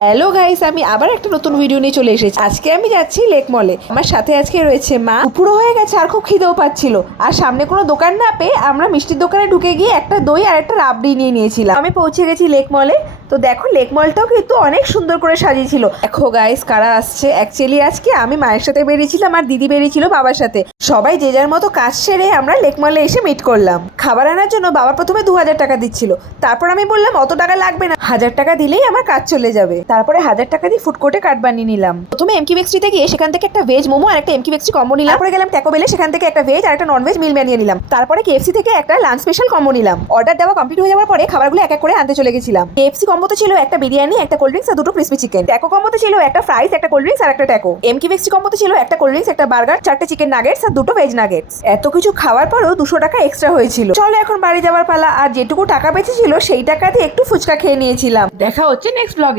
Hello guys, আমি আবার একটা নতুন ভিডিও নিয়ে চলে এসেছি। আজকে আমি যাচ্ছি লেক মলে। আমার সাথে আজকে রয়েছে মা। পুরো হয়ে গেছে আর খুব খিদেও পাচ্ছিল। আর সামনে কোনো দোকান না পেয়ে আমরা মিষ্টির দোকানে ঢুকে গিয়ে একটা দই আর একটা রাবড়ি নিয়ে নিয়েছিলাম। আমি পৌঁছে গেছি লেক মলে। তো দেখো, লেক মলটাও কিন্তু অনেক সুন্দর করে সাজিয়েছিল। দেখো গাইস, কারা আসছে। অ্যাকচুয়ালি আজকে আমি মায়ের সাথে বেরিয়েছিলাম আর দিদি বেরিয়েছিল বাবার সাথে। সবাই যে যার মতো কাজ সেরে আমরা লেক মলে এসে মিট করলাম। খাবার আনার জন্য বাবা প্রথমে 2000 টাকা দিচ্ছিল। তারপর আমি বললাম অত টাকা লাগবে না, 1000 টাকা দিলেই আমার কাজ চলে যাবে। তারপরে 1000 টাকা দিয়ে ফুড কোর্টে কার্ড বানিয়ে নিলাম। প্রথমে এমকি বেক্সিতে গিয়ে সেখান থেকে একটা ভেজ মোমো আর একটা এমকি বেক্সি কম্বো নিলাম। তারপরে গেলাম ট্যাকো বেলে, সেখান থেকে একটা ভেজ আর একটা নন ভেজ মিল বানিয়ে নিলাম। তারপরে কেএফসি থেকে একটা লাঞ্চ স্পেশাল কম্বো নিলাম। অর্ডার দেওয়া কমপ্লিট হয়ে যাওয়ার পরে খাবারগুলো এক এক করে আনতে চলে গেছিলাম। কেএফসি কম্বোতে ছিল একটা বিরিয়ানি, একটা কোল্ড ড্রিঙ্কস আর দুটো ক্রিসপি চিকেন। ট্যাকো কম্বোতে ছিল একটা ফ্রাইস, একটা কোল্ড ড্রিঙ্কস আর একটা ট্যাকো। এমকি বেক্সি কম্বোতে ছিল একটা কোল্ড ড্রিঙ্কস, একটা বার্গার, 4টে চিকেন নাগেটস আর দুটো ভেজ নাগেটস। এত কিছু খাওয়ার পরেও 200 টাকা এক্সট্রা হয়েছিল। চলো এখন বাড়ি যাওয়ার পালা। আর যেটুকু টাকা বেঁচেছিল সেই টাকা দিয়ে একটু ফুচকা খেয়ে নিয়েছিলাম। দেখা হচ্ছে নেক্সট ব্লগে।